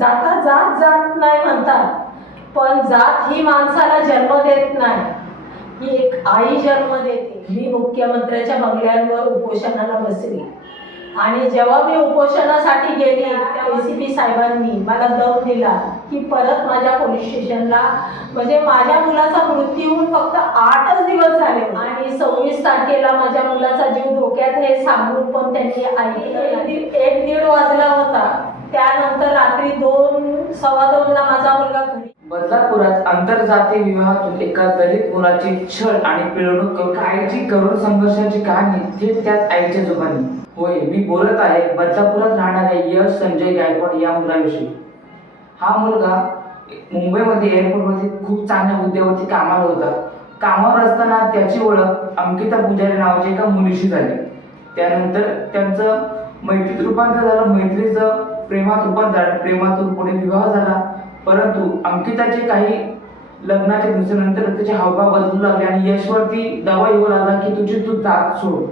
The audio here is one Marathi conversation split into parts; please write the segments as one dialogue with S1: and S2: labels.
S1: जाता जात जात नाही म्हणतात. पण जात ही माणसाला जन्म देत नाही. ही एक आई जन्म देते. मी मुख्यमंत्र्याच्या बंगल्यांवर उपोषणाला बसली. आणि जेव्हा मी उपोषणासाठी गेली त्या ए सी पी साहेबांनी मला दम दिला की परत माझ्या पोलीस स्टेशनला. म्हणजे माझ्या मुलाचा मृत्यू होऊन फक्त आठच दिवस झाले. आणि सव्वीस तारखेला माझ्या मुलाचा जीव धोक्यात हे सांगून पण त्यांनी ऐकलं एक दीड- एक दीड वाजला होता. रात्री दोन सव्वा दोनला माझा मुलगा घरी.
S2: बदलापुरात आंतरजातीय विवाहातून एका दलित मुलाची छळ आणि पिळवणूक करून आईची करुण संघर्षाची कहाणी थेट त्याच आईच्या जुबानी. होय मी बोलत आहे बदलापुरात राहणाऱ्या यश संजय गायकवाड या मुलाविषयी. हा मुलगा मुंबईमध्ये एअरपोर्टमध्ये खूप चांगल्या हुद्द्यावरती कामाला होता. कामावर असताना त्याची ओळख अंकिता पुजारी नावाच्या एका मुलीशी झाली. त्यानंतर त्यांचं मैत्रीत रूपांतर झालं. मैत्रीचं प्रेमात रूपांतर झालं प्रेमातून पुढे विवाह झाला परंतु अंकिताचे काही लग्नाच्या दिवसानंतर त्याचे हावभाव बदलू लागले आणि यशवरती दवा येऊ लागला की तुझी तू जात सोड.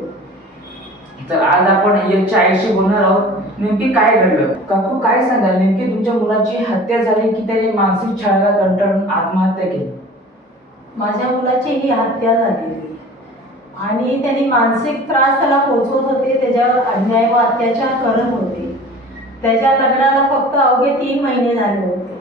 S2: तर आज आपण यशच्या आईशी बोलणार आहोत. नेमकी काय घडलं? काकू काय सांगाल? नेमकी तुमच्या मुलाची हत्या झाली की त्याने मानसिक छळाला कंटाळून आत्महत्या केली?
S1: माझ्या मुलाची ही हत्या झालेली. आणि त्याने मानसिक त्रास त्याला पोचवत होते त्याच्यावर अन्याय व अत्याचार करत होते. त्याच्या लग्नाला फक्त अवघे तीन महिने झाले होते.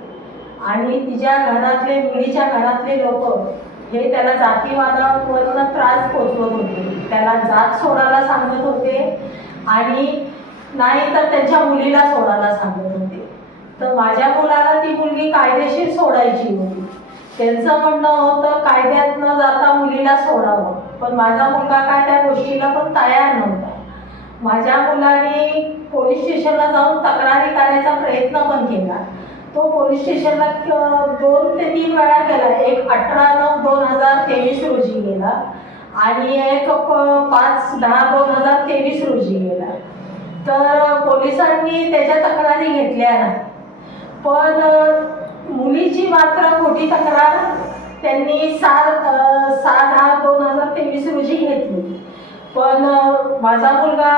S1: आणि तिच्या घरातले मुलीच्या घरातले लोक हे त्याला जातीवादावरून त्रास पोचवत होते. त्याला जात सोडायला सांगत होते आणि नाही तर त्यांच्या मुलीला सोडायला सांगत होते. तर माझ्या मुलाला ती मुलगी कायदेशीर सोडायची होती. त्यांचं म्हणणं होतं कायद्यात न जाता मुलीला सोडावं. पण माझा मुलगा काय त्या गोष्टीला पण तयार नव्हता. माझ्या मुलाने पोलीस स्टेशनला जाऊन तक्रारी करायचा प्रयत्न पण केला. तो पोलीस स्टेशनला दोन ते तीन वेळा गेला. एक अठरा नऊ दोन हजार तेवीस रोजी गेला आणि एक प- पाच दहा दोन हजार तेवीस रोजी गेला. तर पोलिसांनी त्याच्या तक्रारी घेतल्या नाही पण मुलीची मात्र खोटी तक्रार त्यांनी सात सहा दहा दोन हजार तेवीस रोजी घेतली. पण माझा मुलगा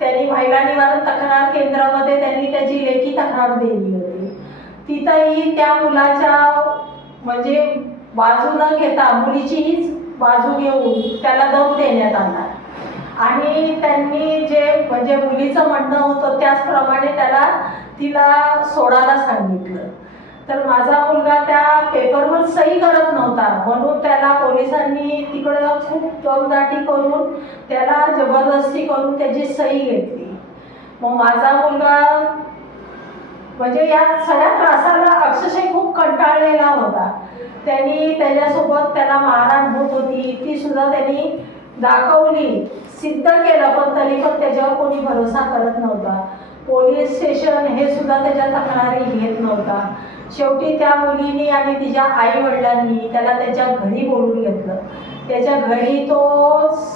S1: त्यांनी महिला निवारण तक्रार केंद्रामध्ये त्यांनी त्याची लेखी तक्रार दिली होती. तिथंही त्या मुलाच्या म्हणजे बाजू न घेता मुलीचीच बाजू घेऊन त्याला दम देण्यात आला. आणि त्यांनी जे म्हणजे मुलीचं म्हणणं होतं त्याचप्रमाणे त्याला तिला सोडायला सांगितलं. तर माझा मुलगा त्या पेपरवर सही करत नव्हता. म्हणून त्याला पोलिसांनी तिकडं खूप दमदाटी करून त्याला जबरदस्ती करून त्याची सही घेतली. मग माझा मुलगा म्हणजे या सगळ्या त्रासाला अक्षरशः खूप कंटाळलेला होता. त्यांनी त्याच्यासोबत त्याला मारहाण होत होती. ती सुद्धा त्यांनी दाखवली. सिद्ध केलं पण तरी पण त्याच्यावर कोणी भरोसा करत नव्हता. पोलीस स्टेशन हे सुद्धा त्याच्या तक्रारी घेत नव्हता. शेवटी त्या मुलीने आणि तिच्या आई वडिलांनी त्याला त्याच्या घरी बोलून घेतलं. त्याच्या घरी तो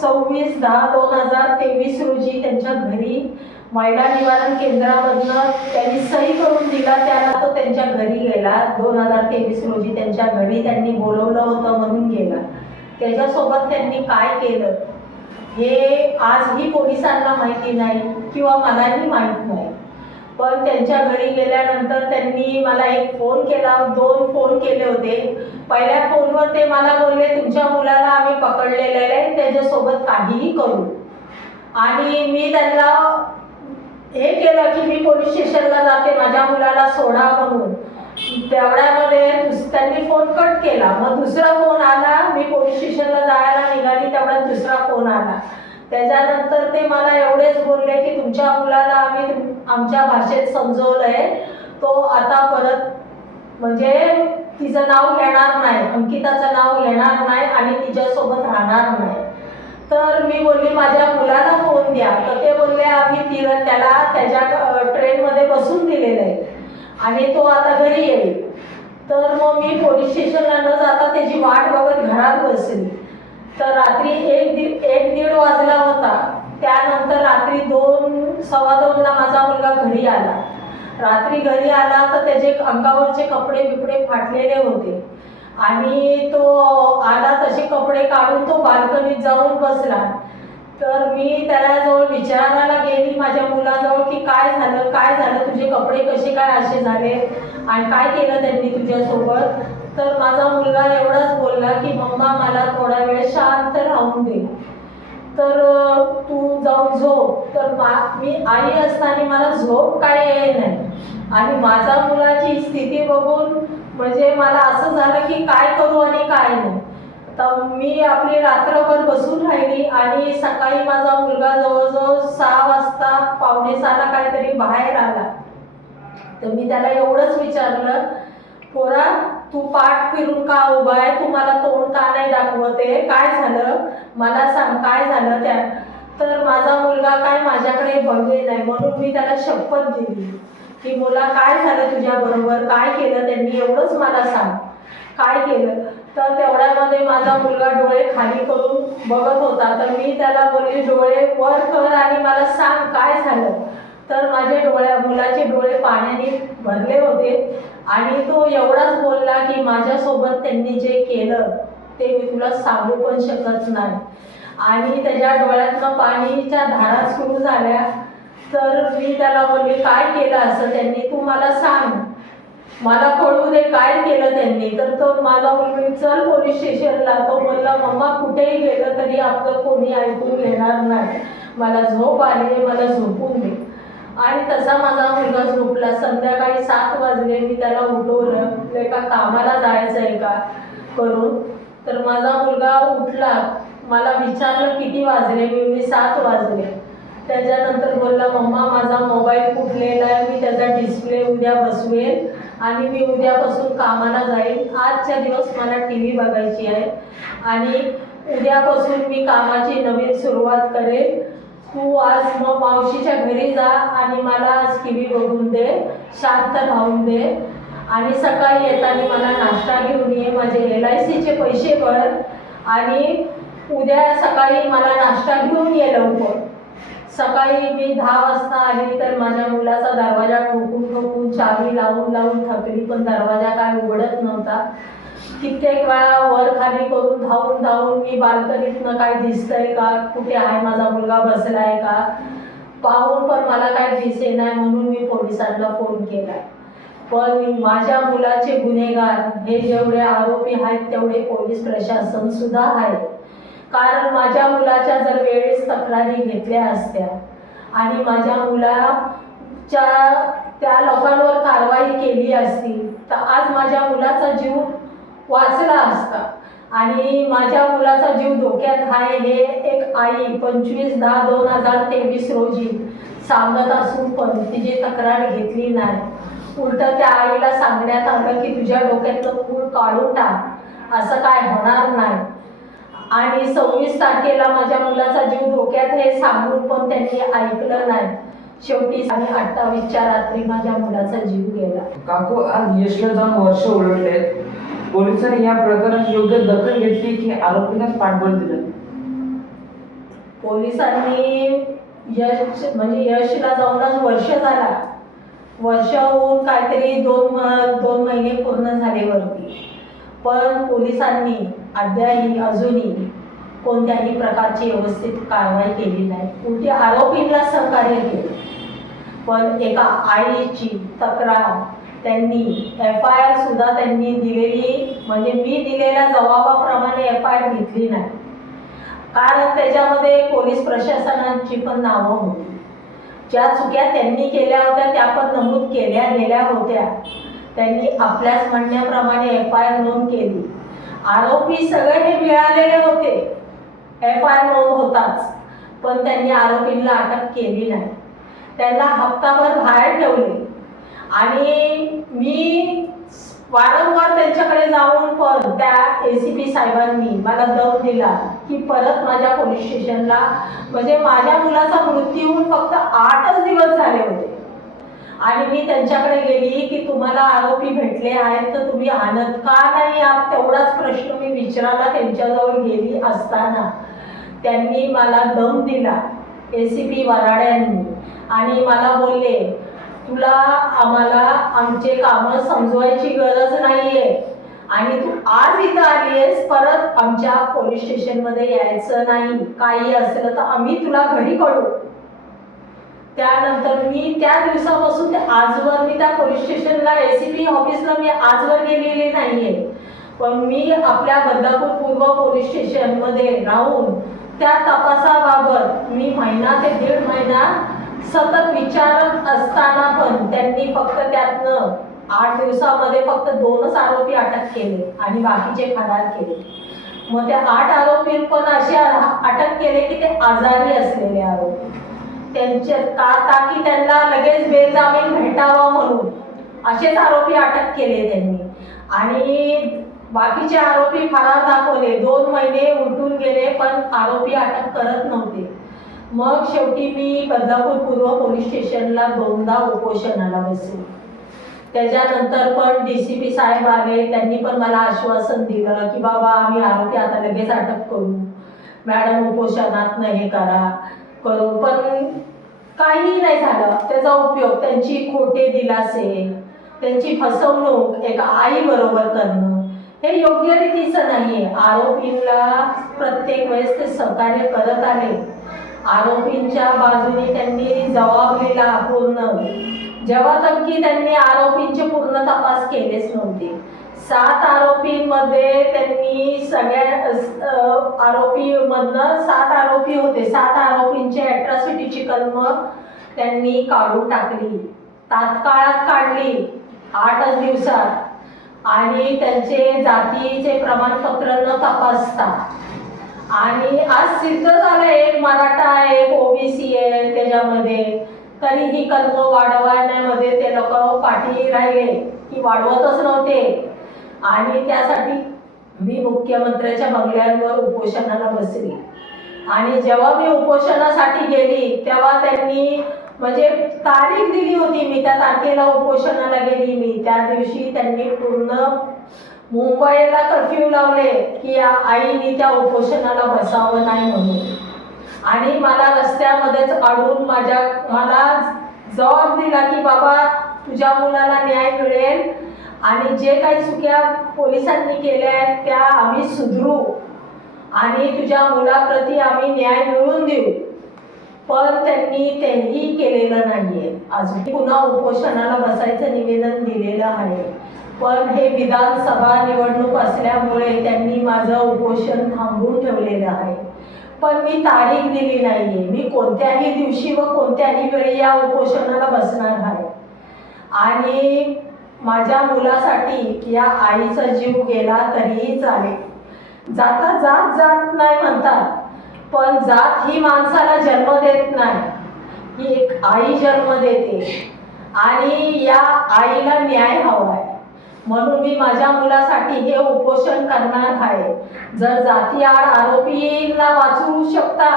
S1: सव्वीस दहा दोन हजार तेवीस रोजी त्यांच्या घरी महिला निवारण केंद्रामधनं त्यांनी सही करून दिला. त्याला तो त्यांच्या घरी गेला. दोन हजार तेवीस रोजी त्यांच्या घरी त्यांनी बोलवलं होतं म्हणून गेला. त्याच्यासोबत त्यांनी काय केलं? हे आजही पोलिसांना माहिती नाही किंवा मलाही माहीत नाही. पण त्यांच्या घरी गेल्यानंतर त्यांनी मला एक फोन केला. दोन फोन केले होते. पहिल्या फोनवर ते मला बोलले तुमच्या मुलाला आम्ही पकडलेलं आहे. त्याच्यासोबत काहीही करू. आणि मी त्यांना हे केलं की मी पोलीस स्टेशनला जाते माझ्या मुलाला सोडा म्हणून. तेवढ्यामध्ये दुस- त्यांनी फोन कट केला. मग दुसरा फोन आला. मी पोलीस स्टेशनला जायला निघाली. तेवढ्यात दुसरा फोन आला. त्याच्यानंतर ते मला एवढेच बोलले की तुमच्या मुलाला आम्ही तुम- आमच्या भाषेत समजवलंय. तो आता परत म्हणजे तिचं नाव घेणार नाही अंकिताचं नाव घेणार नाही आणि तिच्यासोबत राहणार नाही. तर मी बोलली माझ्या मुलाला फोन द्या. तर ते बोलले आम्ही तिला त्याला त्याच्या ट्रेनमध्ये बसून दिलेलं आहे. आणि तो आता घरी येईल. तर मग मी पोलीस स्टेशनला न जाता त्याची वाट बघत घरात बसली. तर रात्री एक दीड एक दीड वाजला होता. त्यानंतर रात्री दोन सव्वा दोनला माझा मुलगा घरी आला. रात्री घरी आला तर त्याचे अंगावरचे कपडे बिपडे फाटलेले होते. आणि तो आला तसे कपडे काढून तो बाल्कनीत जाऊन बसला. तर मी त्याला विचारायला गेली माझ्या मुलाजवळ की काय झालं काय झालं तुझे कपडे कसे काय असे झाले? आणि काय केलं त्यांनी तुझ्यासोबत? तर माझा मुलगा एवढाच बोलला की मम्मा मला थोडा वेळ शांत राहून दे. तर तू जाऊन झोप. तर मा मी आई असताना मला झोप काय येई नाही. आणि माझ्या मुलाची स्थिती बघून म्हणजे मला असं झालं की काय करू आणि काय नाही. तर मी आपली रात्रभर बसून राहिली आणि सकाळी माझा मुलगा जवळजवळ सहा वाजता पावणे सहाला काहीतरी बाहेर आला. तर मी त्याला एवढंच विचारलं पोरा तू पाठ फिरून का उभा आहे? तू मला तोंड का नाही दाखवते? काय झालं? मला सांग काय झालं त्या तर माझा मुलगा काय माझ्याकडे बघे नाही म्हणून मी त्याला शपथ दिली. की मुला काय झालं तुझ्या बरोबर? काय केलं त्यांनी? एवढंच मला सांग. काय केलं? तर तेवढ्यामध्ये माझा मुलगा डोळे खाली करून बघत होता. तर मी त्याला बोलली डोळे वर कर आणि मला सांग काय झालं? तर माझे डोळ्या मुलाचे डोळे पाण्याने भरले होते. आणि तो एवढाच बोलला की माझ्यासोबत त्यांनी जे केलं ते मी तुला सांगू पण शकत नाही. आणि त्याच्या डोळ्यातनं पाणीच्या धारा सुरू झाल्या. तर मी त्याला बोलले काय केलं असं त्यांनी? तू मला सांग. मला कळू दे काय केलं त्यांनी. तर तो मला बोलली चल पोलीस स्टेशनला तो बोलला मम्मा कुठेही गेलं तरी आपलं कोणी ऐकून घेणार नाही. मला झोप आली मला झोपून दे. आणि तसा माझा मुलगा झोपला. संध्याकाळी सात वाजले मी त्याला उठवलं. एका कामाला जायचं आहे का करून? तर माझा मुलगा उठला. मला विचारलं किती वाजले? मी मी सात वाजले. त्याच्यानंतर बोलला मम्मा माझा मोबाईल फुटलेला आहे. मी त्याचा डिस्प्ले उद्या बसवेल आणि मी उद्यापासून कामाला जाईन आजच्या दिवस मला टी व्ही बघायची आहे आणि उद्यापासून मी कामाची नवीन सुरुवात करेन तू आज मग मावशीच्या घरी जा आणि मला आज टी व्ही बघून दे शांत राहून दे. आणि सकाळी येताना मला नाश्ता घेऊन ये माझे एल आय सीचे पैसे भर. आणि उद्या सकाळी मला नाश्ता घेऊन ये लवकर. सकाळी मी दहा वाजता आली तर माझ्या मुलाचा दरवाजा ठोकून ठोकून चावी लावून लावून थकली पण दरवाजा काय उघडत नव्हता. कित्येक वेळा वर खाली करून धावून धावून मी बाल्कनीतनं काय दिसतंय का? कुठे आहे माझा मुलगा? बसलाय का? पाहून पण मला काय दिसे नाही म्हणून मी पोलिसांना फोन केला पण माझ्या मुलाचे गुन्हेगार हे जेवढे आरोपी आहेत तेवढे पोलीस प्रशासन सुद्धा आहे. कारण माझ्या मुलाच्या जर वेळेस तक्रारी घेतल्या असत्या आणि माझ्या मुलाच्या त्या लोकांवर कारवाई केली असती तर आज माझ्या मुलाचा जीव वाचला असता. आणि माझ्या मुलाचा जीव धोक्यात आहे हे एक आई पंचवीस दहा दोन हजार तेवीस रोजी सांगत असून पण तिची तक्रार घेतली नाही. उलट त्या आईला सांगण्यात आलं की तुझ्या डोक्यातलं फूल काढून टाक. असं काय होणार नाही. आणि सव्वीस तारखेला माझ्या मुलाचा जीव धोक्यात हे सांगून पण त्यांनी ऐकलं नाही. शेवटी आणि अठ्ठावीसच्या रात्री माझ्या मुलाचा जीव गेला.
S2: काकू आज यशला जाऊन वर्ष उलटले पोलिसांनी या प्रकरणात योग्य दखल घेतली की आरोपीलाच पाठबळ दिलं?
S1: पोलिसांनी यश म्हणजे यशला जाऊनच वर्ष झाला. वर्ष होऊन काहीतरी दोन दोन महिने पूर्ण झाले वरती. पण पोलिसांनी अद्यापही अजूनही कोणत्याही प्रकारची व्यवस्थित कारवाई केली नाही. उलटी आरोपींना सहकार्य केलं. पण एका आईची तक्रार त्यांनी एफ आय आर सुद्धा त्यांनी दिलेली म्हणजे मी दिलेल्या जबाबाप्रमाणे एफ आय आर घेतली नाही. कारण त्याच्यामध्ये पोलीस प्रशासनाची पण नावं होती. ज्या चुक्या त्यांनी केल्या होत्या त्या पण नमूद केल्या गेल्या होत्या. त्यांनी आपल्याच म्हणण्याप्रमाणे एफ आय आर नोंद केली. आरोपी सगळे हे मिळालेले होते. एफ आय आर नोंद होताच. पण त्यांनी आरोपींना अटक केली नाही. त्यांना हप्ताभर बाहेर ठेवले. आणि मी वारंवार त्यांच्याकडे जाऊन पण त्या ए सी पी साहेबांनी मला दम दिला की परत माझ्या पोलीस स्टेशनला म्हणजे माझ्या मुलाचा मृत्यू होऊन फक्त आठच दिवस झाले होते. आणि मी त्यांच्याकडे गेली की तुम्हाला आरोपी भेटले आहेत तर तुम्ही आणत का नाही आहात? तेवढाच प्रश्न मी विचारायला त्यांच्याजवळ गेली असताना त्यांनी मला दम दिला ए सी पी वराड्यांनी. आणि मला बोलले तुला आम्हाला आमचे काम समजवायची गरज नाहीये. आणि तू आज इथं आली आहेस परत आमच्या पोलीस स्टेशनमध्ये यायचं नाही. काही असलं तर आम्ही तुला घरी कळू त्यानंतर मी त्या दिवसापासून ते आजवर मी त्या पोलीस स्टेशनला ए सी पी ऑफिसला मी आजवर गेलेले नाहीये. पण मी आपल्या बदलापूर पूर्व पोलीस स्टेशनमध्ये राहून त्या तपासाबाबत मी महिना ते दीड महिना सतत विचारत असताना पण त्यांनी फक्त त्यातनं आठ दिवसामध्ये फक्त दोनच आरोपी अटक केले आणि बाकीचे फरार केले. मग त्या आठ आरोपी पण असे अटक केले की ते आजारी असलेले आरोपी. त्यांच्या का ताकी त्यांना लगेच बेजामीन भेटावा म्हणून असेच आरोपी अटक केले त्यांनी. आणि बाकीचे आरोपी फरार दाखवले. दोन महिने उलटून गेले पण आरोपी अटक करत नव्हते. मग शेवटी मी बदलापूर पूर्व पोलीस स्टेशनला दोनदा उपोषणाला बसले. त्याच्यानंतर पण डी सी पी साहेब आले त्यांनी पण मला आश्वासन दिलं की बाबा आम्ही आरोपी आता लगेच अटक करू. मॅडम उपोषणात हे करा करू. पण काही नाही झालं. त्याचा उपयोग त्यांची खोटे दिलासे त्यांची फसवणूक एका आईबरोबर करणं हे योग्य रीतीचं नाही आरोपींना प्रत्येक वेळेस ते सहकार्य करत आले. आरोपींच्या बाजूने त्यांनी जबाब लिहिला पूर्ण. जेव्हा तक की त्यांनी आरोपींचे पूर्ण तपास केलेच नव्हते. सात आरोपींमध्ये त्यांनी सगळ्या अ, आरोपीमधनं सात आरोपी होते. सात आरोपींचे अॅट्रॉसिटीची कलम त्यांनी काढून टाकली. तात्काळात काढली. आठच दिवसात. आणि त्यांचे जातीचे प्रमाणपत्र न तपासता. आणि आज सिद्ध झालं एक मराठा आहे एक ओबीसी आहे त्याच्यामध्ये. तरी ही कलम वाढवण्यामध्ये ते लोक पाठी राहिले की वाढवतच नव्हते. आणि त्यासाठी मी मुख्यमंत्र्याच्या बंगल्यांवर उपोषणाला बसली. आणि जेव्हा मी उपोषणासाठी गेली तेव्हा त्यांनी म्हणजे तारीख दिली होती मी त्या तारखेला उपोषणाला गेली मी. त्या दिवशी त्यांनी पूर्ण मुंबईला कर्फ्यू लावले की या आईने त्या उपोषणाला बसावं नाही म्हणून. आणि मला रस्त्यामध्येच अडवून माझ्या मला जबाब दिला की बाबा तुझ्या मुलाला न्याय मिळेल. आणि जे काही चुक्या पोलिसांनी केल्या आहेत त्या आम्ही सुधरू. आणि तुझ्या मुलाप्रती आम्ही न्याय मिळवून देऊ. पण त्यांनी तेही केलेलं नाही आहे अजून पुन्हा उपोषणाला बसायचं निवेदन दिलेलं आहे. पण हे विधानसभा निवडणूक असल्यामुळे त्यांनी माझं उपोषण थांबवून ठेवलेलं आहे. पण मी तारीख दिली नाही आहे मी कोणत्याही दिवशी व कोणत्याही वेळी या उपोषणाला बसणार आहे. आणि माझ्या मुलासाठी या आईचा जीव गेला तरीही चालेल. जाता जात जात नाही म्हणतात पण जात ही माणसाला जन्म देत नाही. ही एक आई जन्म देते. आणि या आईला न्याय हवा आहे. म्हणून मी माझ्या मुलासाठी हे उपोषण करणार आहे. जर जातीआड आरोपीला वाचवू शकता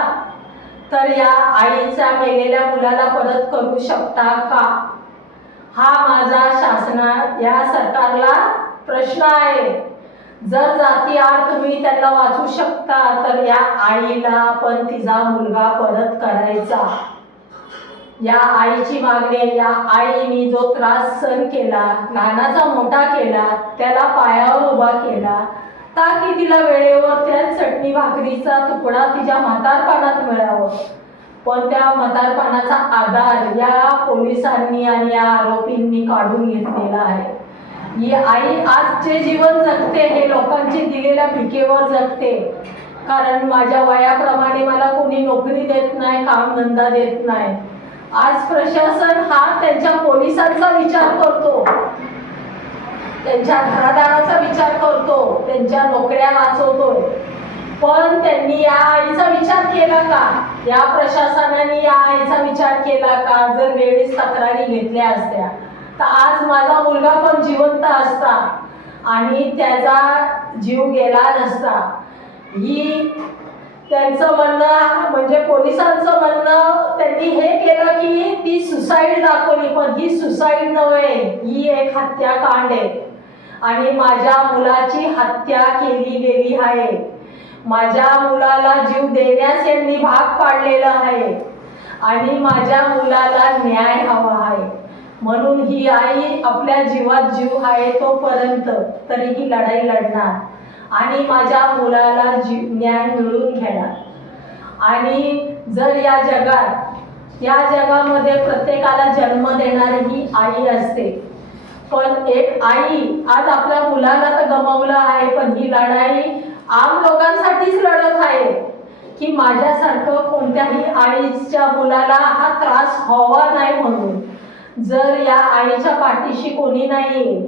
S1: तर या आईच्या मेलेल्या मुलाला परत करू शकता का? हा माझा शासना या सरकारला प्रश्न आहे. जर जाती आड तुम्ही त्यांना वाचू शकता तर या आईला पण तिचा मुलगा परत करायचा. या आईची मागणी या आईने जो त्रास सहन केला लहानाचा मोठा केला त्याला पायावर उभा केला ताकी तिला वेळेवर त्या चटणी भाकरीचा तुकडा तिच्या म्हातारपणात मिळावं. पण त्या म्हातारपणाचा आधार या पोलिसांनी आणि या आरोपींनी काढून घेतलेला आहे. ही आई आजचे जीवन जगते हे लोकांची दिलेल्या भिकेवर जगते. कारण माझ्या वयाप्रमाणे मला कोणी नोकरी देत नाही कामधंदा देत नाही. आज प्रशासन हा त्यांच्या पोलिसांचा विचार करतो. त्यांच्या घरादाराचा विचार करतो. त्यांच्या नोकऱ्या वाचवतोय पण त्यांनी या आईचा विचार केला का? या प्रशासनाने या आईचा विचार केला का? जर वेळीच तक्रारी घेतल्या असत्या तर आज माझा मुलगा पण जिवंत असता आणि त्याचा जीव गेला नसता. ही त्यांचं म्हणणं म्हणजे पोलिसांचं म्हणणं त्यांनी हे केलं की ती सुसाईड दाखवली पण ही सुसाईड नव्हे ही एक हत्याकांड आहे. आणि माझ्या मुलाची हत्या केली गेली आहे. माझ्या मुलाला जीव देण्यास यांनी भाग पाडलेला आहे. आणि माझ्या मुलाला न्याय हवा आहे. म्हणून ही आई आपल्या जीवात जीव आहे तोपर्यंत तरी ही लढाई लढणार. आणि माझ्या मुलाला जी ज्ञान मिळून घेणार. आणि जर या जगात या जगामध्ये प्रत्येकाला जन्म देणारी ही आई असते. पण एक आई आज आपल्या मुलाला तर गमावलं आहे पण ही लढाई आम लोकांसाठीच लढत आहे. की माझ्यासारखं कोणत्याही आईच्या मुलाला हा त्रास व्हावा नाही म्हणून. जर या आईच्या पाठीशी कोणी नाही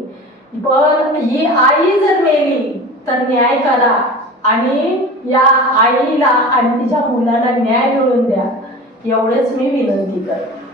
S1: पण ही आई जर मेली तर न्याय करा आणि या आईला आणि तिच्या मुलाला न्याय मिळवून द्या. एवढेच मी विनंती करते.